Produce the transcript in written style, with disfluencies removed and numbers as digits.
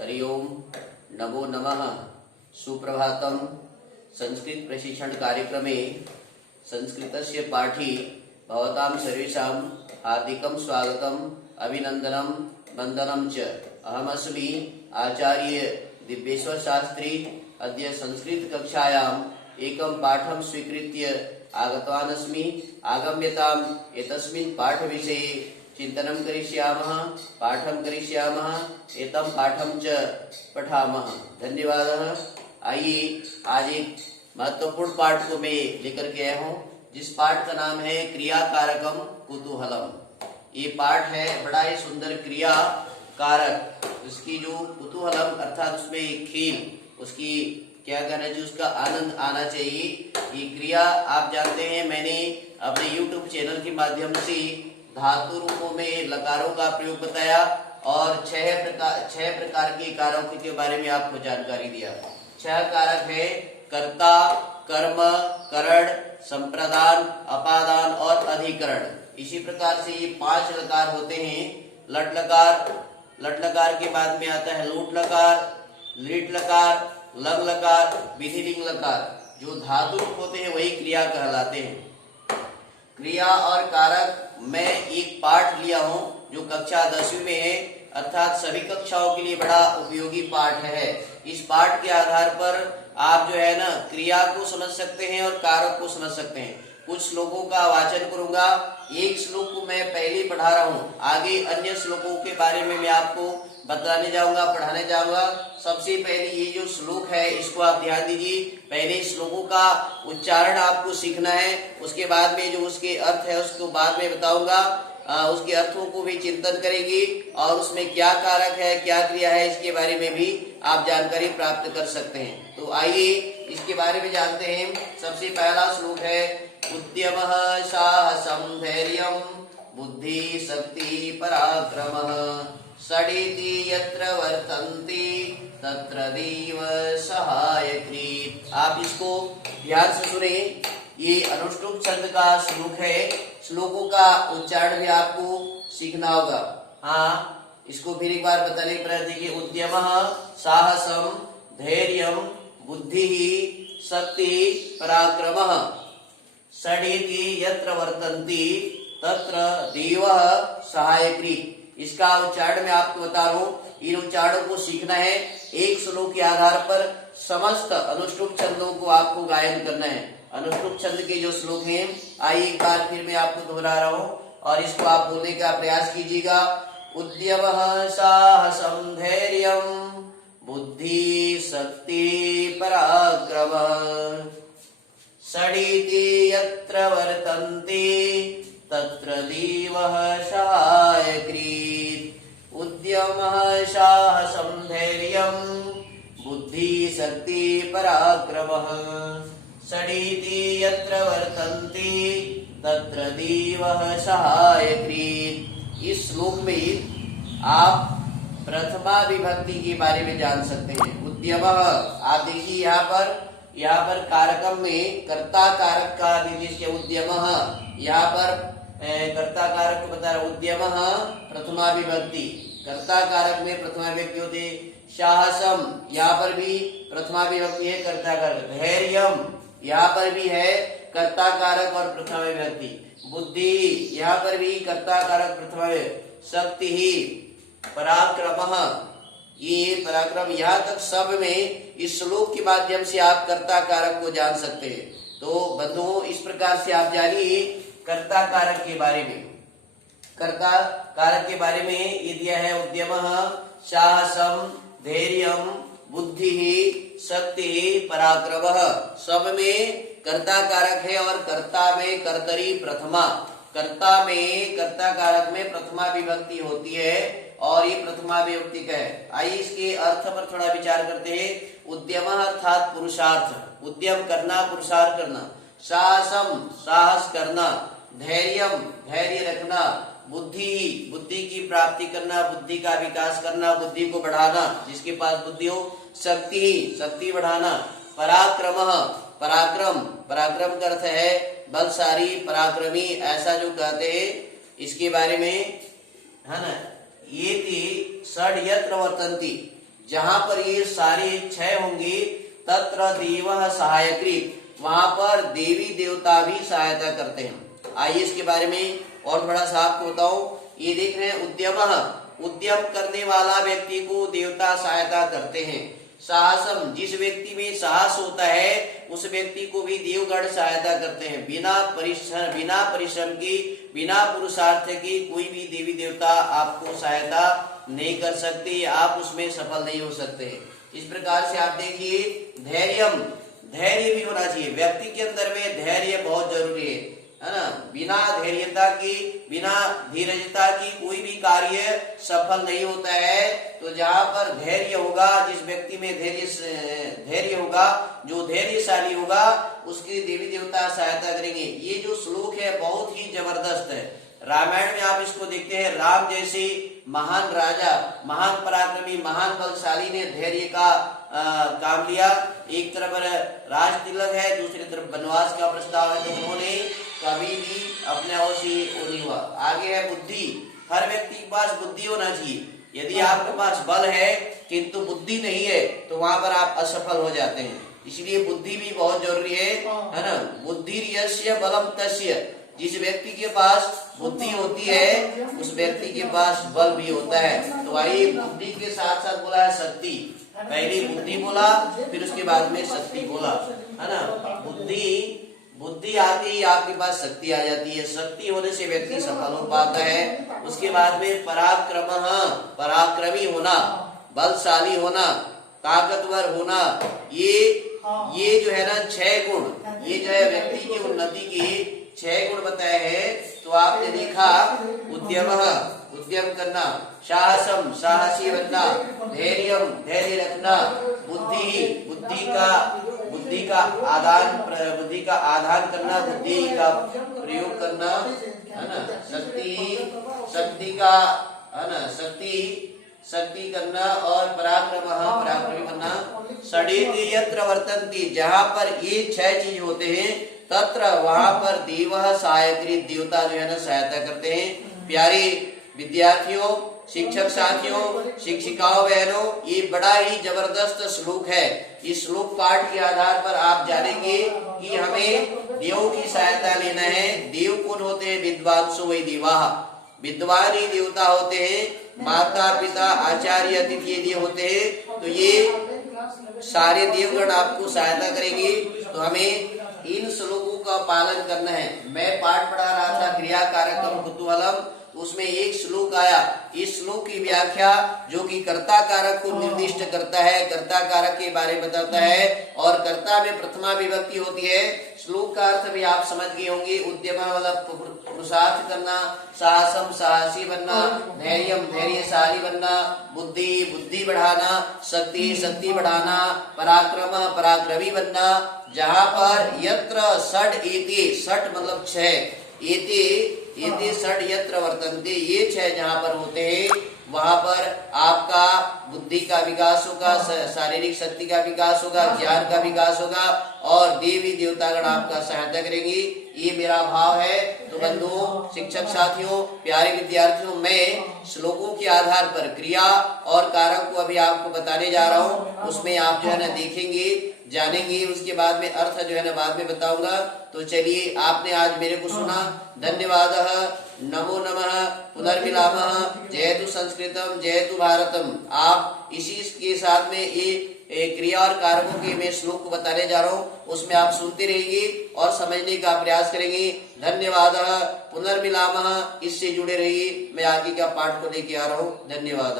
हरि ओम नमो नमः सुप्रभातम। संस्कृत प्रशिक्षण कार्यक्रमे संस्कृतस्य पाठी भवतां सर्वेषां हार्दिकं स्वागतम् अभिनन्दनं वन्दनं च। अहमस्मि आचार्य दिव्येश्वर शास्त्री। अद्य संस्कृत कक्षायाम् एकं पाठं स्वीकृत्य आगतवान् अस्मि। आगम्यताम् एतस्मिन् पाठविषये चिंतनं करिष्यामः, पाठं करिष्यामः, एतं पाठं च पठामः। धन्यवादः। आइए आज एक महत्वपूर्ण पाठ को मैं लेकर के आया हूँ, जिस पाठ का नाम है क्रिया कारकम कुतूहलम। ये पाठ है बड़ा ही सुंदर क्रिया कारक, उसकी जो कुतूहलम अर्थात उसमें एक खेल, उसकी क्या कहना चाहिए, उसका आनंद आना चाहिए। ये क्रिया आप जानते हैं, मैंने अपने YouTube चैनल के माध्यम से धातु रूपों में लकारों का प्रयोग बताया और छह प्रकार के कारकों के बारे में आपको जानकारी दिया। 6 कारक है कर्ता, कर्म, करण, संप्रदान, अपादान और अधिकरण। इसी प्रकार से ये 5 लकार होते हैं। लट लकार के बाद में आता है लोट लकार, लीट लकार, लंग लकार, विधिलिंग लकार। जो धातु रूप होते हैं वही क्रिया कहलाते हैं। क्रिया और कारक मैं एक पाठ लिया हूँ जो कक्षा 10वीं में है, अर्थात सभी कक्षाओं के लिए बड़ा उपयोगी पाठ है। इस पाठ के आधार पर आप जो है ना क्रिया को समझ सकते हैं और कारक को समझ सकते हैं। कुछ श्लोकों का वाचन करूंगा। एक श्लोक को मैं पहले पढ़ा रहा हूँ, आगे अन्य श्लोकों के बारे में मैं आपको बताने जाऊंगा, पढ़ाने जाऊंगा। सबसे पहले ये जो श्लोक है इसको आप ध्यान दीजिए। पहले श्लोकों का उच्चारण आपको सीखना है, उसके बाद में जो उसके अर्थ है उसको बाद में बताऊंगा। उसके अर्थों को भी चिंतन करेंगे और उसमें क्या कारक है, क्या क्रिया है, इसके बारे में भी आप जानकारी प्राप्त कर सकते हैं। तो आइए इसके बारे में जानते हैं। सबसे पहला श्लोक है उद्यमः साहसं धैर्यं बुद्धि शक्ति पराक्रमः षडीति यत्र वर्तन्ते तत्र देव सहायकृत्। आप इसको ध्यान से सुने। ये अनुष्टुप छंद का श्लोक है। श्लोकों का उच्चारण भी आपको सीखना होगा। हाँ, इसको फिर एक बार बताने का प्रयत्न कीजिए। उद्यमः साहसं धैर्यं बुद्धि शक्ति पराक्रमः षडीति यत्र वर्तन्ते तत्र देवः सहायकृत्। इसका उच्चारण मैं आपको बता रहा हूँ। इन उच्चारणों को सीखना है। एक श्लोक के आधार पर समस्त अनुष्टुप छंदों को आपको गायन करना है। अनुष्टुप छंद के जो श्लोक हैं, आइए एक बार फिर मैं आपको दोहरा रहा हूँ और इसको आप बोलने का प्रयास कीजिएगा। उद्यमः साहसं धैर्यं बुद्धि शक्ति पराक्रमः षडीति यत्र वर्तन्ते तत्र देवः सहायकृत्। उद्यमः साहसं धैर्यं बुद्धि शक्ति पराक्रमः षडीति यत्र वर्तन्ते तत्र देवः सहायकृत्। इस श्लोक में आप प्रथमा विभक्ति के बारे में जान सकते हैं। उद्यमः, आप देखिए यहाँ पर कारकम में कर्ता कारक का निर्देश किया उद्यमः। यहाँ पर कर्ता कारक को बता रहा उद्यमः प्रथमा विभक्ति। कर्ता कारक में प्रथमा विभक्ति होती है। साहसम, यहाँ पर भी प्रथमा विभक्ति है कर्ता कारक। धैर्यम, यहाँ पर भी है कर्ता कारक और प्रथमा विभक्ति। बुद्धि, यहाँ पर भी कर्ता कारक प्रथमा विभक्ति। शक्ति ही पराक्रमः, ये पराक्रम, यहाँ तक सब में इस श्लोक के माध्यम से आप कर्ता कारक को जान सकते हैं। तो बंधुओं, इस प्रकार से आप जानिए कर्ता कारक के बारे में। कर्ता कारक के बारे में ये दिया है उद्यमः साहसं धैर्यं बुद्धि शक्ति पराक्रमः। सब में कर्ता कारक है और कर्ता में कर्तरी प्रथमा। कर्ता में कर्ता कारक में प्रथमा विभक्ति होती है और ये प्रथमा विभक्ति का है। आइए इसके अर्थ पर थोड़ा विचार करते हैं। उद्यमः अर्थात पुरुषार्थ, उद्यम करना, पुरुषार्थ करना। साहसम, साहस करना। धैर्यम, धैर्य रखना। बुद्धि, बुद्धि की प्राप्ति करना, बुद्धि का विकास करना, बुद्धि को बढ़ाना, जिसके पास बुद्धि हो। शक्ति, शक्ति बढ़ाना। पराक्रमः, पराक्रम, पराक्रम का अर्थ है बलशाली, पराक्रमी, ऐसा जो कहते हैं इसके बारे में है ना। ये षड यत्र वर्तन्ति, जहां पर ये सारे क्षय होंगे तत्र देवः सहायकृत, वहां पर देवी देवता भी सहायता करते हैं। आइए इसके बारे में और थोड़ा सा आपको बताऊं। ये देख रहे हैं उद्यमः, उद्यम करने वाला व्यक्ति को देवता सहायता करते हैं। साहसम, जिस व्यक्ति में साहस होता है उस व्यक्ति को भी देवगण सहायता करते हैं। बिना परिश्रम की, बिना पुरुषार्थ की कोई भी देवी देवता आपको सहायता नहीं कर सकती, आप उसमें सफल नहीं हो सकते। इस प्रकार से आप देखिए धैर्यम, धैर्य भी होना चाहिए व्यक्ति के अंदर में, धैर्य बहुत जरूरी है ना। बिना धैर्यता की, बिना धीरजता की कोई भी कार्य सफल नहीं होता है। तो जहाँ पर धैर्य होगा, जिस व्यक्ति में धैर्य होगा, जो धैर्यशाली होगा उसकी देवी देवता सहायता करेंगे। ये जो श्लोक है बहुत ही जबरदस्त है। रामायण में आप इसको देखते हैं, राम जैसे महान राजा, महान पराक्रमी, महान बलशाली ने धैर्य का काम लिया। एक तरफ राज तिलक है, दूसरी तरफ वनवास का प्रस्ताव है, तो उन्होंने कभी भी अपने ओर से वो नहीं हुआ। आगे है बुद्धि, हर व्यक्ति के पास बुद्धि होना चाहिए। यदि आपके पास बल है किंतु बुद्धि नहीं है तो वहां पर आप असफल हो जाते हैं। इसलिए बुद्धि भी बहुत जरूरी है ना। बुद्धि यस्य बलम तस्य, जिस व्यक्ति के पास बुद्धि होती है उस व्यक्ति के पास बल भी होता है। तो आइए बुद्धि के साथ साथ बोला है शक्ति, पहले बुद्धि बोला फिर उसके बाद में शक्ति बोला, है ना। बुद्धि आती ही आपके पास शक्ति आ जाती है, शक्ति होने से व्यक्ति सफल हो पाता है। उसके बाद में पराक्रम, पराक्रमी होना, बलशाली होना, ताकतवर होना, ये जो है ना 6 गुण, ये जो है व्यक्ति की उन्नति की 6 गुण बताए हैं। तो आपने देखा उद्यम करना, साहसम, साहसी बनना, धैर्यम, धैर्य रखना, बुद्धि का आदान करना, बुद्धि का प्रयोग करना, है ना। शक्ति करना और पराक्रमी बनना। षडेति यत्र वर्तन्ति, जहाँ पर ये 6 चीज होते हैं तत्र वहां पर देवः सहायकृत, देवता जो है ना सहायता करते हैं। प्यारे विद्यार्थियों, शिक्षक साथियों, शिक्षिकाओं, बहनों, ये बड़ा ही जबरदस्त श्लोक है। इस श्लोक पाठ के आधार पर आप जानेंगे कि हमें देवों की सहायता लेना है। देव कौन होते हैं? विद्वांसो वै देवाः, विद्वान ही देवता होते हैं। माता पिता आचार्य अतिथि यदि होते हैं तो ये सारे देवगण आपको सहायता करेंगे। तो हमें इन श्लोकों का पालन करना है। मैं पाठ पढ़ा रहा था क्रिया कारकम कुतूहलम, उसमें एक श्लोक आया, इस श्लोक की व्याख्या जो कि कर्ता कारक को निर्दिष्ट करता है, कर्ता कारक के बारे में बताता है और कर्ता में प्रथमा विभक्ति होती है। श्लोक का अर्थ भी आप समझ गए होंगे। उद्यम मतलब पुरुषार्थ करना, साहसम साहसी बनना, धैर्यम धैर्यशाली बनना, बुद्धि बढ़ाना, शक्ति बढ़ाना, पराक्रम पराक्रमी बनना। जहाँ पर यत्र षड एते, षट मतलब 6, एते षड यत्र वर्तन्ते, ये 6 जहाँ पर होते हैं वहां पर आपका बुद्धि का विकास होगा, शारीरिक शक्ति का विकास होगा, ज्ञान का विकास होगा और देवी देवतागण आपका सहायता करेंगे। ये मेरा भाव है। तो बंधुओं, शिक्षक साथियों, प्यारे विद्यार्थियों, मैं श्लोकों के आधार पर क्रिया और कारक को अभी आपको बताने जा रहा हूँ। उसमें आप जो है ना देखेंगे, जानेंगे, उसके बाद में अर्थ जो है ना बाद में बताऊंगा। तो चलिए, आपने आज मेरे को सुना, धन्यवाद, नमो नमः, पुनर्मिलामः, जयतु संस्कृतम जयतु भारतम। आप इसी के साथ में ये क्रिया और कारकों के मैं श्लोक को बताने जा रहा हूँ, उसमें आप सुनते रहिए और समझने का प्रयास करेंगे। धन्यवाद, पुनर्मिलामः, इससे जुड़े रहिए। मैं आगे का पाठ को लेके आ रहा हूँ। धन्यवाद।